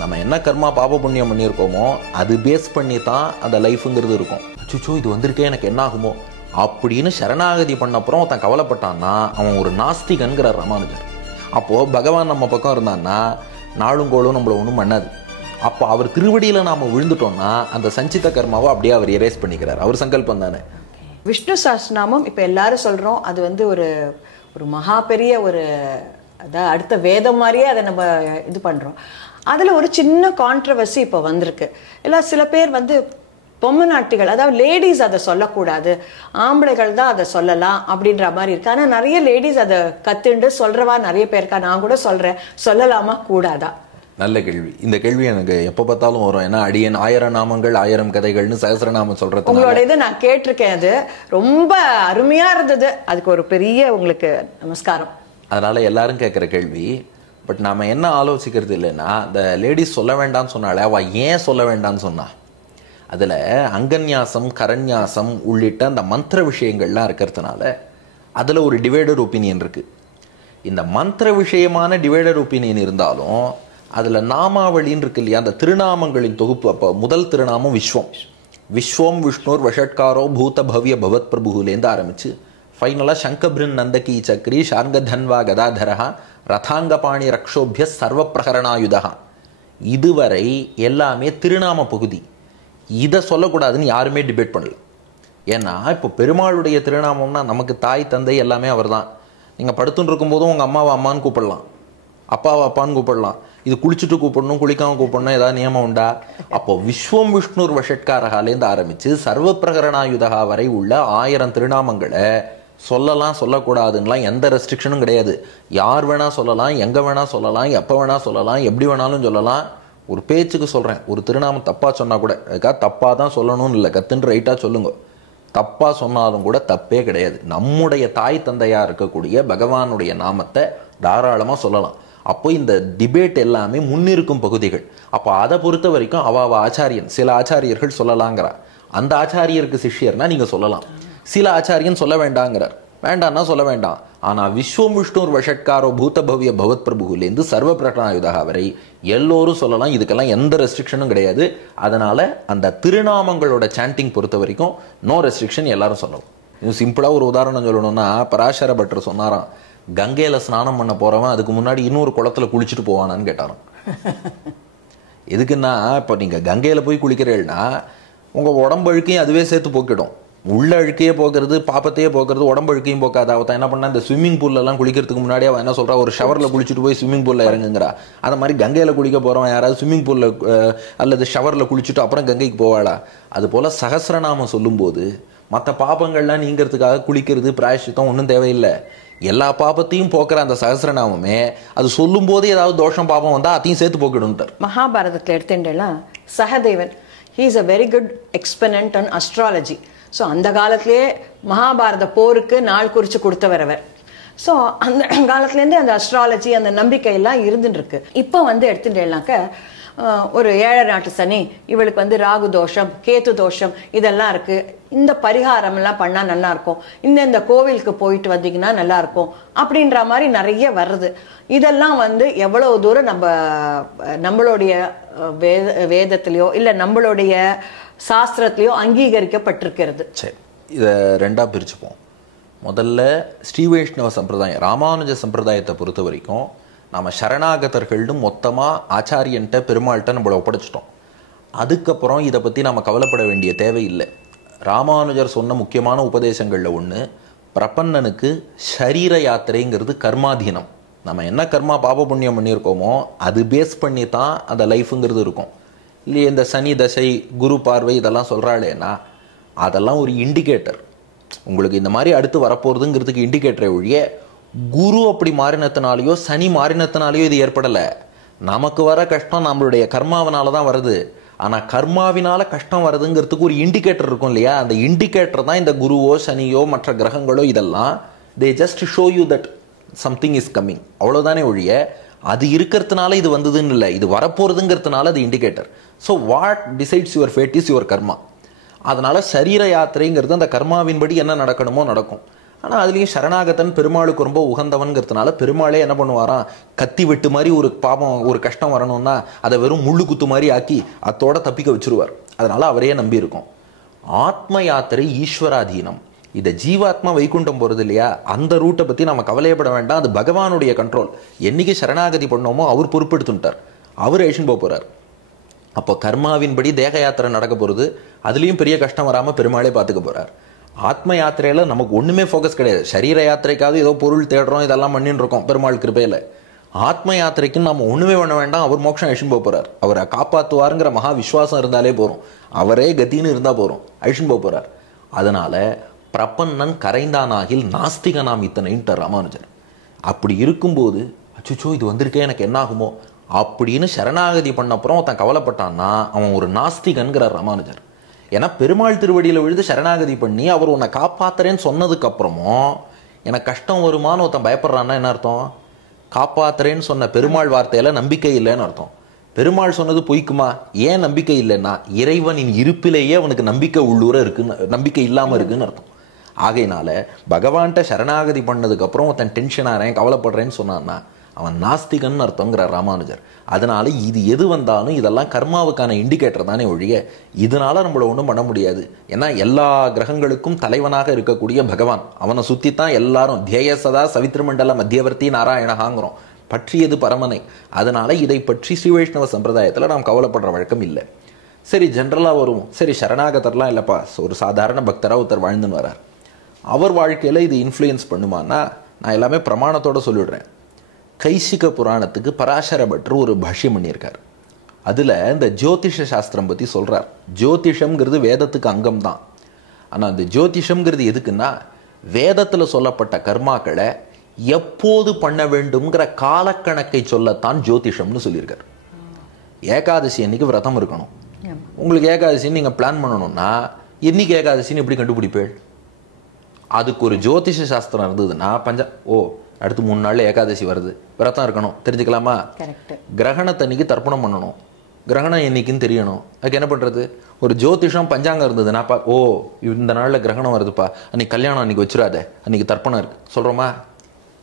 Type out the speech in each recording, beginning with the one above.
நம்ம என்ன கர்மா பாப புண்ணியம் பண்ணியிருக்கோமோ அது பேஸ் பண்ணி தான் அந்த லைஃபுங்கிறது இருக்கும். சுச்சோ இது வந்திருக்கே எனக்கு என்ன ஆகுமோ அப்படின்னு சரணாகதி பண்ணப்புறம் ஒருத்தன் கவலைப்பட்டான்னா அவன் ஒரு நாஸ்திகன்கிறார் ராமானுஜர். அப்போது பகவான் நம்ம பக்கம் இருந்தான்னா நாளுங்கோளும் நம்மளை ஒன்றும் பண்ணாது. அப்போ அவர் திருவடியில் நாம் விழுந்துட்டோம்னா அந்த சஞ்சித கர்மாவை அப்படியே அவர் எரேஸ் பண்ணிக்கிறார். அவர் சங்கல்பம் தானே. விஷ்ணு சஹஸ்ரநாமம் இப்போ எல்லாரும் சொல்கிறோம், அது வந்து ஒரு ஒரு மகா பெரிய ஒரு அதான் அடுத்த வேதம் மாதிரியே அதை நம்ம இது பண்ணுறோம். அதில் ஒரு சின்ன கான்ட்ரவர்சி இப்போ வந்திருக்கு. இல்லை சில பேர் வந்து பொம்மநாட்டிகள், அதாவது லேடிஸ் அதை சொல்லக்கூடாது, ஆம்பளைகள் தான் அதை சொல்லலாம் அப்படின்ற மாதிரி இருக்கு. ஆனால் நிறைய லேடிஸ் அதை கத்துண்டு சொல்றவா நிறைய பேர் இருக்கா. நான் கூட சொல்றேன், சொல்லலாமா கூடாதா? நல்ல கேள்வி. இந்த கேள்வி எனக்கு எப்போ பார்த்தாலும் வரும். ஏன்னா அடியன் 1000 நாமங்கள் 1000 கதைகள்னு சகஸ்ரநாமம் சொல்றது உங்களோட இது நான் கேட்டிருக்கேன். அது ரொம்ப அருமையா இருந்தது. அதுக்கு ஒரு பெரிய உங்களுக்கு நமஸ்காரம். அதனால எல்லாரும் கேட்குற கேள்வி. பட் நாம என்ன ஆலோசிக்கிறது இல்லைன்னா, இந்த லேடிஸ் சொல்ல வேண்டாம்னு சொன்னாலே அவ ஏன் சொல்ல வேண்டாம்னு சொன்னா, அதில் அங்கன்யாசம் கரன்யாசம் உள்ளிட்ட அந்த மந்திர விஷயங்கள்லாம் இருக்கிறதுனால அதில் ஒரு டிவைடர் ஒப்பீனியன் இருக்குது. இந்த மந்திர விஷயமான டிவைடர் ஒப்பீனியன் இருந்தாலும் அதில் நாமாவளின்னு இருக்கு இல்லையா, அந்த திருநாமங்களின் தொகுப்பு. அப்போ முதல் திருநாமம் விஸ்வம். விஸ்வம் விஷ்ணுர் வஷட்காரோ பூத பவ்ய பவத் பிரபுலேருந்து ஆரம்பித்து ஃபைனலாக சங்கபிரின் நந்தகி சக்ரி ஷார்கதன்வா கதாதரா ரதாங்கபாணி ரக்ஷோபிய சர்வ பிரகரணாயுதா, இதுவரை எல்லாமே திருநாம பகுதி. இதை சொல்லக்கூடாதுன்னு யாருமே டிபேட் பண்ணல. ஏன்னா இப்போ பெருமாளுடைய திருநாமம்னா நமக்கு தாய் தந்தை எல்லாமே அவர் தான். நீங்கள் படுத்துன்னு இருக்கும்போதும் உங்கள் அம்மாவை அம்மான்னு கூப்பிடலாம், அப்பாவை அப்பான்னு கூப்பிடலாம். இது குளிச்சுட்டு கூப்பிடணும் குளிக்காமல் கூப்பிடணும் ஏதாவது நியமம் உண்டா? அப்போ விஸ்வம் விஷ்ணுர் வஷட்காரகாலேருந்து ஆரம்பித்து சர்வ பிரகரணாயுதகா வரை உள்ள 1000 திருநாமங்களை சொல்லலாம் சொல்லக்கூடாதுன்னெலாம் எந்த ரெஸ்ட்ரிக்ஷனும் கிடையாது. யார் வேணால் சொல்லலாம், எங்கே வேணால் சொல்லலாம், எப்போ வேணால் சொல்லலாம், எப்படி வேணாலும் சொல்லலாம். ஒரு பேச்சுக்கு சொல்கிறேன், ஒரு திருநாமம் தப்பாக சொன்னால் கூட அதுக்காக தப்பாக தான் சொல்லணும்னு இல்லை, கத்துன்னு ரைட்டாக சொல்லுங்க. தப்பாக சொன்னாலும் கூட தப்பே கிடையாது. நம்முடைய தாய் தந்தையாக இருக்கக்கூடிய பகவானுடைய நாமத்தை தாராளமாக சொல்லலாம். அப்போ இந்த டிபேட் எல்லாமே முன்னிருக்கும் பகுதிகள். அப்போ அதை பொறுத்த வரைக்கும் அவ ஆச்சாரியன், சில ஆச்சாரியர்கள் சொல்லலாங்கிறா, அந்த ஆச்சாரியருக்கு சிஷ்யர்னா நீங்கள் சொல்லலாம். சில ஆச்சாரியன் சொல்ல வேண்டாங்கிறார், வேண்டான்னா சொல்ல வேண்டாம். ஆனால் விஸ்வம் விஷ்ணுர் வஷட்காரோ பூத பவ்ய பவத் பிரபுலேருந்து சர்வ பிரகரணாயுதகா வரை எல்லோரும் சொல்லலாம். இதுக்கெல்லாம் எந்த ரெஸ்ட்ரிக்ஷனும் கிடையாது. அதனால அந்த திருநாமங்களோட சாண்டிங் பொறுத்த வரைக்கும் நோ ரெஸ்ட்ரிக்ஷன், எல்லாரும் சொல்லலாம். இன்னும் சிம்பிளாக ஒரு உதாரணம் சொல்லணும்னா, பராசர பட்டர் சொன்னாராம், கங்கையில் ஸ்நானம் பண்ண போகிறவன் அதுக்கு முன்னாடி இன்னொரு குளத்தில் குளிச்சுட்டு போவானான்னு கேட்டாராம். எதுக்குன்னா, இப்போ நீங்கள் கங்கையில் போய் குளிக்கிறீங்கன்னா உங்கள் உடம்பு அழுக்கையும் அதுவே சேர்த்து போக்கிடும். உள்ள அழுக்கையே போக்குறது, பாப்பத்தையே போக்குறது, உடம்பு அழுக்கையும் போக்காது. அவன் என்ன பண்ணா, இந்த ஸ்விம்மிங் பூல்லலாம் குளிக்கிறதுக்கு முன்னாடி அவன் என்ன சொல்கிறா, ஒரு ஷவரில் குளிச்சுட்டு போய் ஸ்விம்மிங் பூலில் இறங்குங்கிறா. அந்த மாதிரி கங்கையில் குளிக்க போகிறவன் யாராவது ஸ்விம்மிங் பூலில் அல்லது ஷவரில் குளிச்சுட்டு அப்புறம் கங்கைக்கு போவாளா? அதுபோல் சகஸ்ரநாமம் சொல்லும்போது மற்ற பாப்பங்கள்லாம் நீங்கிறதுக்காக குளிக்கிறது பிராயஷ்சித்தம் ஒன்றும் தேவையில்லை. எல்லா பாப்பத்தையும் போக்குற அந்த சகஸ்ரநாமமே அது சொல்லும் போது ஏதாவது தோஷம் பாப்பம் வந்தால் அதையும் சேர்த்து போக்கிடும்ட்டார். மகாபாரதத்தில் எடுத்துட்டேன்னா Sahadevan, he is a very good exponent on astrology. So அந்த காலத்திலேயே மகாபாரத போருக்கு நாள் குறித்து கொடுத்தவர் அவர். ஸோ அந்த காலத்துலேருந்தே அந்த அஸ்ட்ராலஜி அந்த நம்பிக்கையெல்லாம் இருந்துட்டு இருக்கு. இப்போ வந்து எடுத்துட்டேன்னாக்க ஒரு 7 நாட்டு சனி, இவளுக்கு வந்து ராகு தோஷம் கேத்து தோஷம் இதெல்லாம் இருக்கு, இந்த பரிகாரம் எல்லாம் பண்ணா நல்லா இருக்கும், இந்த கோவிலுக்கு போயிட்டு வந்தீங்கன்னா நல்லா இருக்கும் அப்படின்ற மாதிரி நிறைய வருது. இதெல்லாம் வந்து எவ்வளவு தூரம் நம்மளுடைய வேதத்திலேயோ இல்லை நம்மளுடைய சாஸ்திரத்திலேயோ அங்கீகரிக்கப்பட்டிருக்கிறது? சரி, இதை ரெண்டாக பிரிச்சுப்போம். முதல்ல ஸ்ரீ வைஷ்ணவ சம்பிரதாயம், ராமானுஜ சம்பிரதாயத்தை பொறுத்த வரைக்கும் நாம் சரணாகதர்கள்னு மொத்தமாக ஆச்சாரியன்ட்ட பெருமாள்கிட்ட நம்மளை ஒப்படைச்சிட்டோம். அதுக்கப்புறம் இதை பற்றி நம்ம கவலைப்பட வேண்டிய தேவையில்லை. ராமானுஜர் சொன்ன முக்கியமான உபதேசங்களில் ஒன்று, பிரபன்னனுக்கு ஷரீர யாத்திரைங்கிறது கர்மாதீனம். நம்ம என்ன கர்மா பாப புண்ணியம் பண்ணியிருக்கோமோ அது பேஸ் பண்ணி தான் அந்த லைஃபுங்கிறது இருக்கும் இல்லையே. இந்த சனி தசை குரு பார்வை இதெல்லாம் சொல்கிறாளேன்னா அதெல்லாம் ஒரு இண்டிகேட்டர். உங்களுக்கு இந்த மாதிரி அடுத்து வரப்போகிறதுங்கிறதுக்கு இண்டிகேட்டரை ஒழிய குரு அப்படி மாறினத்தினாலேயோ சனி மாறினத்தினாலேயோ இது ஏற்படலை. நமக்கு வர கஷ்டம் நம்மளுடைய கர்மாவினால தான் வருது. ஆனால் கர்மாவினால கஷ்டம் வருதுங்கிறதுக்கு ஒரு இண்டிகேட்டர் இருக்கும் இல்லையா, அந்த இண்டிகேட்டர் தான் இந்த குருவோ சனியோ மற்ற கிரகங்களோ. இதெல்லாம் they just show you that something is coming, அவ்வளோதானே ஒழிய அது இருக்கிறதுனால இது வந்ததுன்னு இல்லை, இது வரப்போகிறதுங்கிறதுனால அது indicator. So what decides your fate is your karma. அதனால் சரீர யாத்திரைங்கிறது அந்த கர்மாவின்படி என்ன நடக்கணுமோ நடக்கும். ஆனால் அதுலேயும் சரணாகதன் பெருமாளுக்கு ரொம்ப உகந்தவன்கிறதுனால பெருமாளே என்ன பண்ணுவாராம், கத்தி வெட்டு மாதிரி ஒரு பாவம் ஒரு கஷ்டம் வரணும்னா அதை வெறும் முள்ளு குத்து மாதிரி ஆக்கி அத்தோட தப்பிக்க வச்சிருவார். அதனால அவரையே நம்பி இருக்கோம். ஆத்ம யாத்திரை ஈஸ்வராதீனம். இதை ஜீவாத்மா வைகுண்டம் போகிறது இல்லையா, அந்த ரூட்டை பற்றி நம்ம கவலையப்பட வேண்டாம், அது பகவானுடைய கண்ட்ரோல். என்னைக்கு சரணாகதி பண்ணோமோ அவர் பொறுப்பெடுத்துட்டார், அவர் ஏஷன் போகிறார். அப்போ கர்மாவின்படி தேக யாத்திரை நடக்க போகிறது, அதுலேயும் பெரிய கஷ்டம் வராமல் பெருமாளே பார்த்துக்க போகிறார். ஆத்ம யாத்திரையில் நமக்கு ஒன்றுமே ஃபோக்கஸ் கிடையாது. சரீர யாத்திரைக்காவது ஏதோ பொருள் தேடுறோம், இதெல்லாம் பண்ணின்னு இருக்கோம் பெருமாள் கிருபையில். ஆத்ம யாத்திரைக்கு நம்ம ஒன்றுமே பண்ண வேண்டாம், அவர் மோட்சம் அழிச்சுன்னு போகிறார். அவரை காப்பாற்றுவாருங்கிற மகா விஸ்வாசம் இருந்தாலே போகிறோம், அவரே கத்தின்னு இருந்தால் போகிறோம், அழிச்சுன்னு போகிறார். அதனால பிரபன்னன் கரைந்தானாகில் நாஸ்திகனாம் இத்தனைன்ட்டு ராமானுஜர். அப்படி இருக்கும்போது அச்சுச்சோ இது வந்திருக்கே எனக்கு என்ன ஆகுமோ அப்படின்னு சரணாகதி பண்ணப்புறம் ஒருத்தன் கவலைப்பட்டான்னா அவன் ஒரு நாஸ்திகன்கிறார் ராமானுஜர். ஏன்னா பெருமாள் திருவடியில் விழுந்து சரணாகதி பண்ணி அவர் உன்னை காப்பாத்துறேன்னு சொன்னதுக்கு அப்புறமும் எனக்கு கஷ்டம் வருமானு ஒருத்தன் பயப்படுறான்னா என்ன அர்த்தம்? காப்பாத்துறேன்னு சொன்ன பெருமாள் வார்த்தையில நம்பிக்கை இல்லைன்னு அர்த்தம். பெருமாள் சொன்னது பொய்க்குமா? ஏன் நம்பிக்கை இல்லைன்னா இறைவனின் இருப்பிலேயே அவனுக்கு நம்பிக்கை உள்ளூர இருக்குன்னு, நம்பிக்கை இல்லாமல் இருக்குன்னு அர்த்தம். ஆகையினால பகவான்கிட்ட சரணாகதி பண்ணதுக்கு அப்புறம் ஒருத்தன் டென்ஷன் ஆகிறேன் கவலைப்படுறேன்னு சொன்னான்னா அவன் நாஸ்திகன் அர்த்தங்கிறார் ராமானுஜர். அதனால இது எது வந்தாலும் இதெல்லாம் கர்மாவுக்கான இண்டிகேட்டர் தானே ஒழிய இதனால நம்மள ஒன்றும் பண்ண முடியாது. ஏன்னா எல்லா கிரகங்களுக்கும் தலைவனாக இருக்கக்கூடிய பகவான், அவனை சுற்றித்தான் எல்லாரும் தியேயசதா சவித்ருமண்டல மத்தியவர்த்தி நாராயணகாங்கிறோம், பற்றியது பரமனை. அதனால இதை பற்றி ஸ்ரீ வைஷ்ணவ சம்பிரதாயத்தில் நாம் கவலைப்படுற வழக்கம் இல்லை. சரி, ஜென்ரலாக வருவோம். சரி, சரணாகதர்லாம் இல்லைப்பா, ஒரு சாதாரண பக்தராக ஒருத்தர் வாழ்ந்துன்னு வரார், அவர் வாழ்க்கையில் இது இன்ஃப்ளூயன்ஸ் பண்ணுமானா நான் எல்லாமே பிரமாணத்தோடு சொல்லிடுறேன். கைசிக புராணத்துக்கு பராசர பட்டர் ஒரு பாஷ்யம் பண்ணியிருக்கார். அதில் இந்த ஜோதிஷ சாஸ்திரம் பற்றி சொல்கிறார். ஜோதிஷம்ங்கிறது வேதத்துக்கு அங்கம் தான். ஆனால் அந்த ஜோதிஷம்ங்கிறது எதுக்குன்னா வேதத்தில் சொல்லப்பட்ட கர்மாக்களை எப்போது பண்ண வேண்டும்ங்கிற காலக்கணக்கை சொல்லத்தான் ஜோதிஷம்னு சொல்லியிருக்கார். ஏகாதசி அன்னைக்கு விரதம் இருக்கணும். உங்களுக்கு ஏகாதசின்னு நீங்கள் பிளான் பண்ணணும்னா என்னைக்கு ஏகாதசின்னு எப்படி கண்டுபிடிப்பேள்? அதுக்கு ஒரு ஜோதிஷ சாஸ்திரம் இருந்ததுன்னா அடுத்து 3 நாள்ல ஏகாதசி வருது, விரதம் இருக்கணும், தெரிஞ்சுக்கலாமா? கிரகணத்தன்னைக்கு தர்ப்பணம் பண்ணணும், கிரகணம் என்னைக்குன்னு தெரியணும். அதுக்கு என்ன பண்ணுறது? ஒரு ஜோதிஷம் பஞ்சாங்கம் இருந்ததுன்னா இந்த நாளில் கிரகணம் வருதுப்பா, அன்னைக்கு கல்யாணம் அன்னைக்கு வச்சிடாத, அன்னைக்கு தர்ப்பணம் இருக்கு சொல்கிறோமா?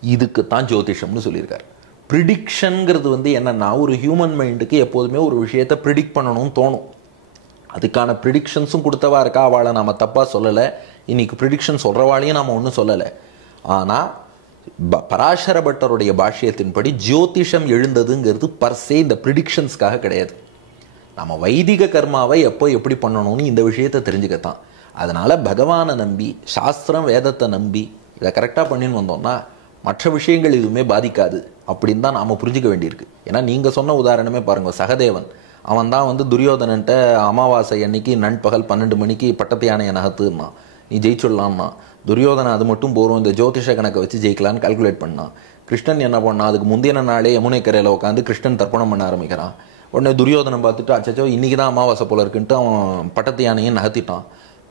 இதுக்கு தான் ஜோதிஷம்னு சொல்லியிருக்காரு. ப்ரிடிக்ஷனுங்கிறது என்னன்னா ஒரு ஹியூமன் மைண்டுக்கு எப்போதுமே ஒரு விஷயத்தை ப்ரிடிக்ட் பண்ணணும்னு தோணும். அதுக்கான ப்ரிடிக்ஷன்ஸும் கொடுத்தவா இருக்கா, அவளை நாம் தப்பாக சொல்லலை. இன்னைக்கு ப்ரிடிக்ஷன் சொல்கிறவாளையும் நாம் ஒன்றும் சொல்லலை. ஆனால் பராசர பட்டருடைய பாஷ்யத்தின்படி ஜோதிஷம் எழுந்ததுங்கிறது பர்சே இந்த ப்ரிடிக்ஷன்ஸ்க்காக கிடையாது. நம்ம வைதிக கர்மாவை எப்போ எப்படி பண்ணணும்னு இந்த விஷயத்தை தெரிஞ்சுக்கத்தான். அதனால் பகவானை நம்பி சாஸ்திரம் வேதத்தை நம்பி இதை கரெக்டாக பண்ணின்னு வந்தோம்னா மற்ற விஷயங்கள் எதுவுமே பாதிக்காது அப்படின்னு தான் நாம் புரிஞ்சுக்க வேண்டியிருக்கு. ஏன்னா நீங்கள் சொன்ன உதாரணமே பாருங்கள், சகதேவன் அவன் தான் துரியோதனன்ட்ட அமாவாசை அன்னைக்கு நண்பகல் 12 மணிக்கு பட்டத்து யானையை நகர்த்துன்னா நீ ஜெயிச்சுடலான்னா, துரியோதனன் அது மட்டும் போகிறோம் இந்த ஜோதிஷ கணக்கை வச்சு ஜெயிக்கலான்னு கால்குலேட் பண்ணான். கிருஷ்ணன் என்ன பண்ணான், அதுக்கு முந்தின நாளே யமுனை கரையில் உட்காந்து கிருஷ்ணன் தர்ப்பணம் பண்ண ஆரம்பிக்கிறான். உடனே துரியோதனம் பார்த்துட்டு அச்சச்சோ இன்னைக்கு தான் அமாவாசை போல இருக்குன்ட்டு அவன் பட்டத்து யானையும் நகர்த்திட்டான்.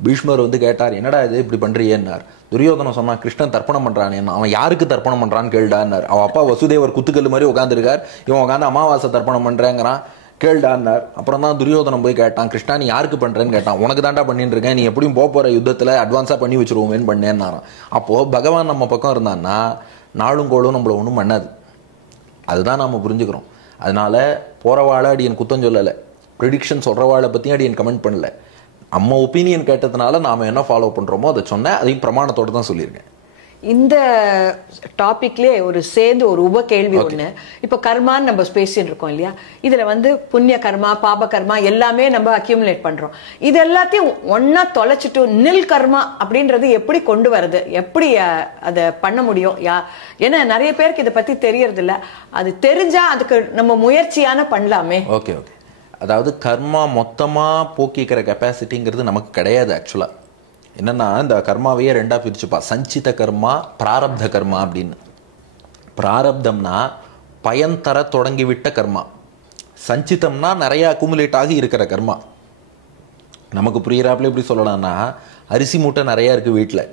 பீஷ்மர் கேட்டார், என்னடா இது இப்படி பண்ணுறியேன்னார். துரியோதனம் சொன்னான், கிருஷ்ணன் தர்ப்பணம் பண்ணுறான், அவன் யாருக்கு தர்ப்பணம் பண்ணுறான்னு கேள்டான்னார். அவன் அப்பா வசுதேவர் குத்துக்கல் மாதிரி உட்காந்துருக்கார், இவன் உட்காந்து அமாவாசை தர்ப்பணம் பண்ணுறேங்கிறான், கேள்டான்னார். அப்புறம் தான் துரியோதனம் போய் கேட்டான், கிருஷ்ணா நீ யாருக்கு பண்ணுறேன்னு கேட்டான். உனக்கு தாண்டா பண்ணிட்டு இருக்கேன், நீ எப்படியும் போகிற யுத்தத்தில் அட்வான்ஸாக பண்ணி வச்சுருவோமேன்னு பண்ணேன்னாரான். அப்போது பகவான் நம்ம பக்கம் இருந்தான்னா நாளும் கோளும் நம்மளை ஒன்றும் பண்ணாது. அதுதான் நம்ம புரிஞ்சுக்கிறோம். அதனால போகிறவாழை அடியன் குத்தம் சொல்லலை, ப்ரிடிக்ஷன் சொல்கிறவாழை பற்றியும் அடியன் கமெண்ட் பண்ணல. நம்ம ஒப்பீனியன் கேட்டதுனால நாம் என்ன ஃபாலோ பண்ணுறோமோ அதை சொன்னேன், அதையும் பிரமாணத்தோடு தான் சொல்லியிருக்கேன். இந்த டாபிக்லேயே சேர்ந்து ஒரு உப கேள்வி ஒண்ணு. இப்ப கர்மான்னு நம்ம பேசிட்டு இருக்கோம் இல்லையா, இதுல புண்ணிய கர்மா பாப கர்மா எல்லாமே நம்ம அக்யூமுலேட் பண்றோம். இது எல்லாத்தையும் ஒன்னா தொலைச்சிட்டு நில் கர்மா அப்படின்றது எப்படி கொண்டு வருது, எப்படி அதை பண்ண முடியும்? ஏன்னா நிறைய பேருக்கு இதை பத்தி தெரியறது இல்ல. அது தெரிஞ்சா அதுக்கு நம்ம முயற்சியான பண்ணலாமே. ஓகே, அதாவது கர்மா மொத்தமா போக்கிக்கிற கெப்பாசிட்டிங்கிறது நமக்கு கிடையாது. ஆக்சுவலா என்னன்னா இந்த கர்மாவையே 2ஆ பிரிச்சுப்பா, சஞ்சித கர்மா பிராரப்த கர்மா அப்படின்னு. பிராரப்தம்னா பயன் தர தொடங்கிவிட்ட கர்மா, சஞ்சிதம்னா நிறைய அக்குமுலேட் ஆகி இருக்கிற கர்மா. நமக்கு புரியிறாப்புல எப்படி சொல்லலாம்னா, அரிசி மூட்டை நிறைய இருக்குது வீட்டில்,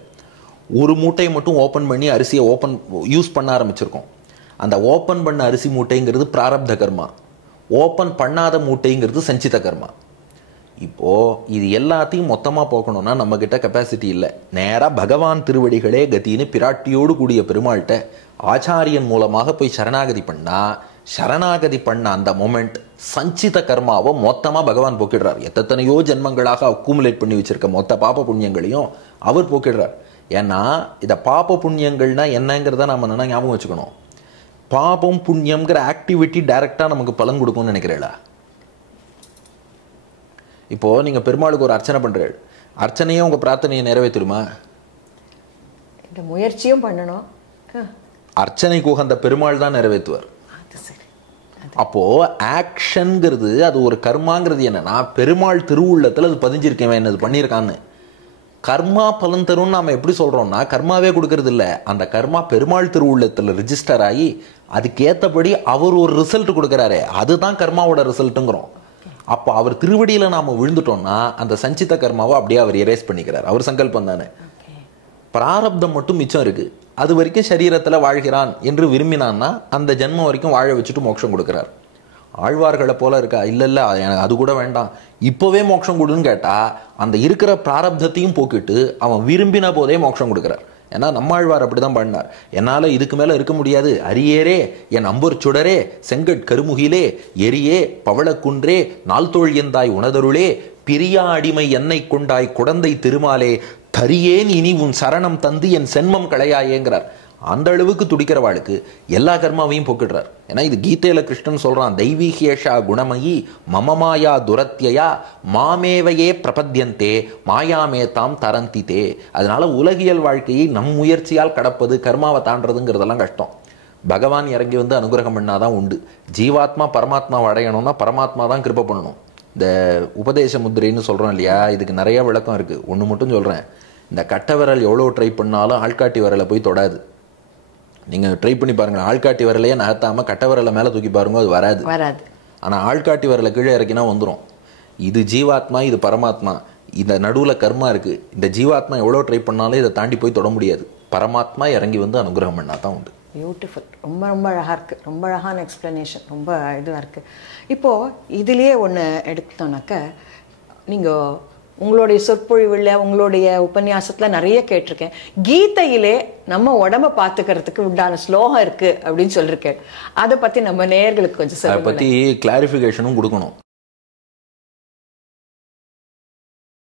ஒரு மூட்டையை மட்டும் ஓப்பன் பண்ணி அரிசியை யூஸ் பண்ண ஆரம்பிச்சிருக்கோம். அந்த ஓப்பன் பண்ண அரிசி மூட்டைங்கிறது பிராரப்த கர்மா, ஓப்பன் பண்ணாத மூட்டைங்கிறது சஞ்சித கர்மா. இப்போ இது எல்லாத்தையும் மொத்தமா போக்கணும்னா நம்ம கிட்ட கெப்பாசிட்டி இல்லை. நேரா பகவான் திருவடிகளே கத்தின்னு பிராட்டியோடு கூடிய பெருமாள்கிட்ட ஆச்சாரியன் மூலமாக போய் சரணாகதி பண்ணா, சரணாகதி பண்ண அந்த மொமெண்ட் சஞ்சித கர்மாவை மொத்தமா பகவான் போக்கிடுறார். எத்தனையோ ஜென்மங்களாக அக்குமுலேட் பண்ணி வச்சிருக்க மொத்த பாப புண்ணியங்களையும் அவர் போக்கிடுறார். ஏன்னா இத பாப புண்ணியங்கள்னா என்னங்கிறத நம்ம என்ன ஞாபகம் வச்சுக்கணும். பாபம் புண்ணியம்ங்கிற ஆக்டிவிட்டி டைரக்டா நமக்கு பலன் கொடுக்கும்னு நினைக்கிறீங்களா? இப்போ நீங்க பெருமாளுக்கு ஒரு அர்ச்சனை பண்றீங்க, அர்ச்சனையே உங்க பிரார்த்தனையை நிறைவேற்றுமா? இந்த முயற்சியும் பண்ணணும். அர்ச்சனைக்கு உகந்த பெருமாள் தான் நிறைவேற்றுவார். அப்போ ஆக்ஷன்ங்கிறது அது ஒரு கர்மாங்கிறது என்னன்னா பெருமாள் திருவுள்ளத்துல அது பதிஞ்சிருக்கேன் என்னது பண்ணியிருக்கான்னு. கர்மா பலன் தரும் நாம எப்படி சொல்றோம்னா கர்மாவே கொடுக்கறது இல்லை, அந்த கர்மா பெருமாள் திருவுள்ளத்துல ரிஜிஸ்டர் ஆகி அதுக்கேற்றபடி அவர் ஒரு ரிசல்ட் கொடுக்குறாரு, அதுதான் கர்மாவோட ரிசல்ட்டுங்கிறோம். அப்போ அவர் திருவடியில நாம விழுந்துட்டோம்னா அந்த சஞ்சித கர்மாவை அப்படியே அவர் எரேஸ் பண்ணிக்கிறார். அவர் சங்கல்பம் தானே. பிராரப்தம் மட்டும் மிச்சம் இருக்கு. அது வரைக்கும் சரீரத்துல வாழ்கிறான் என்று விரும்பினான்னா அந்த ஜென்மம் வரைக்கும் வாழ வச்சுட்டு மோட்சம் கொடுக்கிறார். ஆழ்வார்களை போல இருக்கா? இல்ல இல்ல எனக்கு அது கூட வேண்டாம், இப்பவே மோட்சம் கொடுன்னு கேட்டா அந்த இருக்கிற பிராரப்தத்தையும் போக்கிட்டு அவன் விரும்பின போதே மோட்சம் கொடுக்கிறார். ஏன்னா நம்மாழ்வார் அப்படிதான் பண்ணார். என்னால இதுக்கு மேல இருக்க முடியாது, அரியேரே என் அம்பொர் சுடரே செங்கட் கருமுகிலே எரியே பவளக்குன்றே நாள்தோள் எந்தாய் உணதருளே பிரியா அடிமை என்னை கொண்டாய் குடந்தை திருமாலே தரியேன் இனி உன் சரணம் தந்து என் சென்மம் களையாயேங்கிறார். அந்த அளவுக்கு துடிக்கிறவாளுக்கு எல்லா கர்மாவையும் போக்கிடுறார். ஏன்னா இது கீதையில கிருஷ்ணன் சொல்றான், தெய்வீகேஷா குணமயி மமமாயா துரத்தியா மாமேவையே பிரபத்யந்தே மாயாமே தாம் தரந்திதே. அதனால உலகியல் வாழ்க்கையை நம் முயற்சியால் கடப்பது கர்மாவை தாண்டதுங்கிறதெல்லாம் கஷ்டம். பகவான் இறங்கி வந்து அனுகிரகம் பண்ணாதான் உண்டு. ஜீவாத்மா பரமாத்மா அடையணும்னா பரமாத்மா தான் கிருபை பண்ணணும். இந்த உபதேச முத்திரைன்னு சொல்றோம் இல்லையா, இதுக்கு நிறைய விளக்கம் இருக்கு. ஒன்று மட்டும் சொல்றேன், இந்த கட்டை விரல் எவ்வளோ ட்ரை பண்ணாலும் ஆள்காட்டி விரலை போய் தொடாது. நீங்க ட்ரை பண்ணி பாருங்க, ஆள்காட்டி விரலையே நகர்த்தாம கட்டை விரலை மேல தூக்கி பாருங்க, அது வராது. ஆனா ஆள்காட்டி விரலை கீழே இறக்கினா வந்துடும். இது ஜீவாத்மா, இது பரமாத்மா, இந்த நடுவுல கர்மா இருக்கு. இந்த ஜீவாத்மா எவ்வளோ ட்ரை பண்ணாலும் இதை தாண்டி போய் தொட முடியாது. பரமாத்மா இறங்கி வந்து அனுகிரகம் பண்ணா தான் உண்டு. பியூட்டிஃபுல். ரொம்ப ரொம்ப அழகா இருக்கு. ரொம்ப அழகான எக்ஸ்பிளனேஷன். ரொம்ப இதுவாக இருக்கு. இப்போ இதுலயே ஒன்று எடுத்தோம்னாக்க, நீங்க உங்களுடைய சொற்பொழிவுல உங்களுடைய உபன்யாசத்துல நிறைய கேட்டிருக்கேன், கீதையிலே நம்ம உடம்ப பார்த்துக்கிறதுக்கு உண்டான ஸ்லோகம் இருக்கு அப்படின்னு சொல்லிருக்கேன். அதை பத்தி நம்ம நேயர்களுக்கு கொஞ்சம் அதை பத்தி கிளாரிஃபிகேஷனும் கொடுக்கணும்.